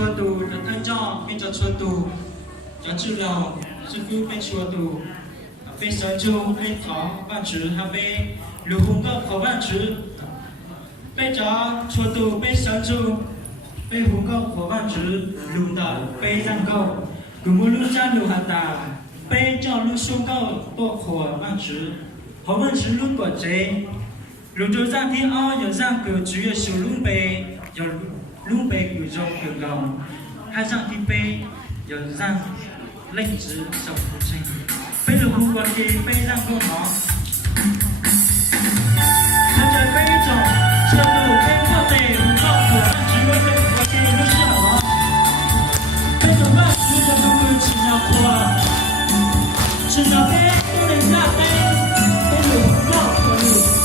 ชัวตูเดินทางจ้อเป็นจะชัวตูจะชื่อเราชื่อฟิวเป็นชัวตูเป็นสอนจูเป็นขอบ้านชื่อฮาเบ้ลูกก็ขอบ้านชื่อเป็นจะชัวตูเป็นสอนจูเป็นหุงก็ขอบ้านชื่อลุงตาเป็นจังก็กูไม่รู้จักลูกฮัตตาเป็นเจ้าลูกซุ่มก็ตัวขอบ้านชื่อขอบ้านชื่อลุงกอดเจลุงจูจ้างที่อ้อ有让个主要是ลุงไป有ลุงไปกูจง个高还让ที่ไป有让令子手不清被了胡过去被让个好他在被中车路被破的胡告可只为被过去不是好被怎么只有不会吃鸟破吃鸟被不能下被被了胡告可路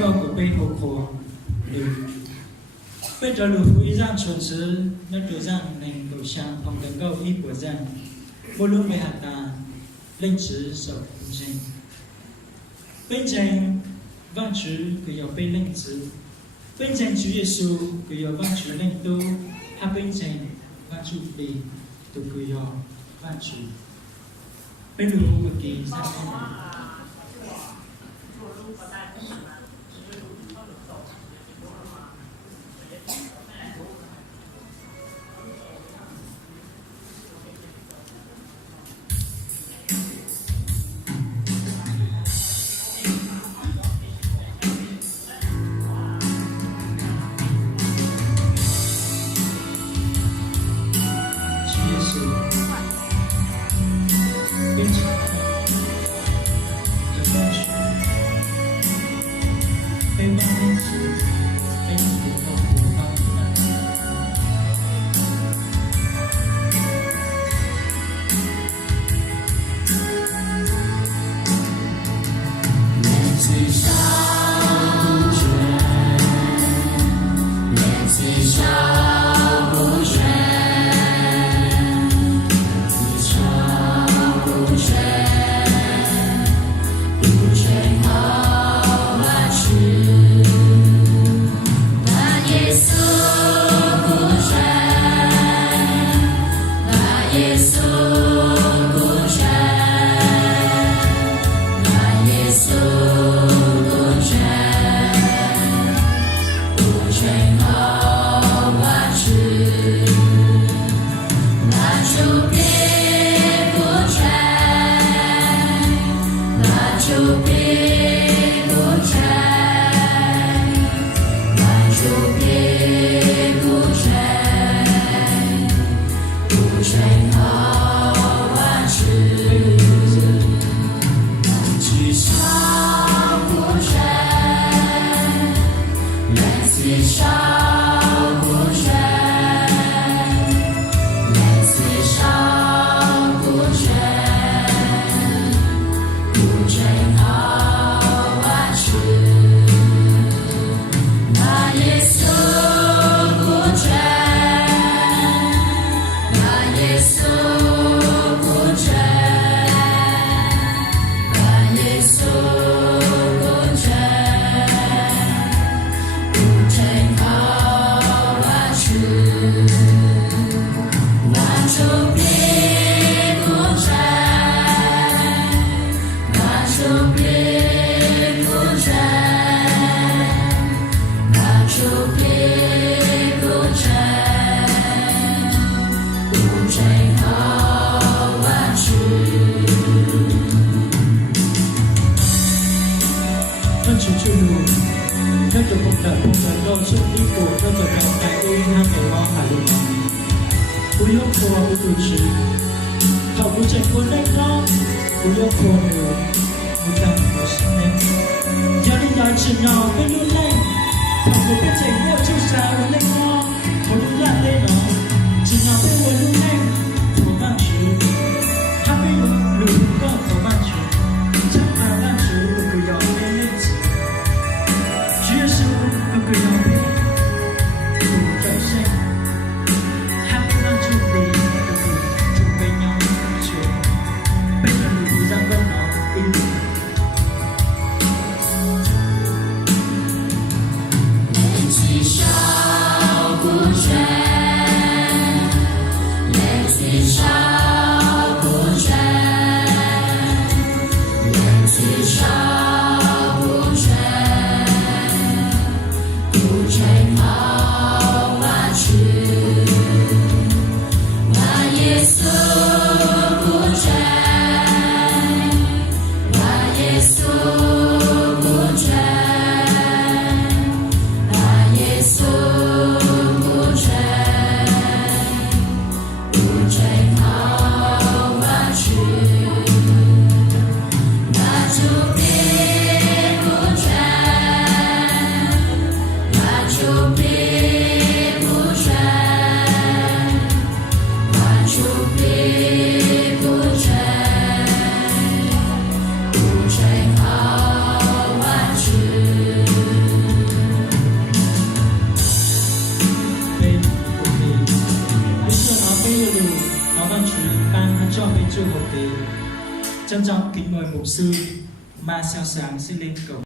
告古贝头壳鲁，被着鲁夫一让蠢时，那主让能够像同能够一国人，不论为汉大，令职守不正。bên trên văn chữ cứ有被令职，bên trên chủ耶稣cứ有văn chữ令都，他bên trên văn chữ đi都cứ有văn chữ，被鲁夫给三分。连续烧。chu hộ tế. Trân trọng kính mời mục sư Ma Xeo Sáng xin lên cầu.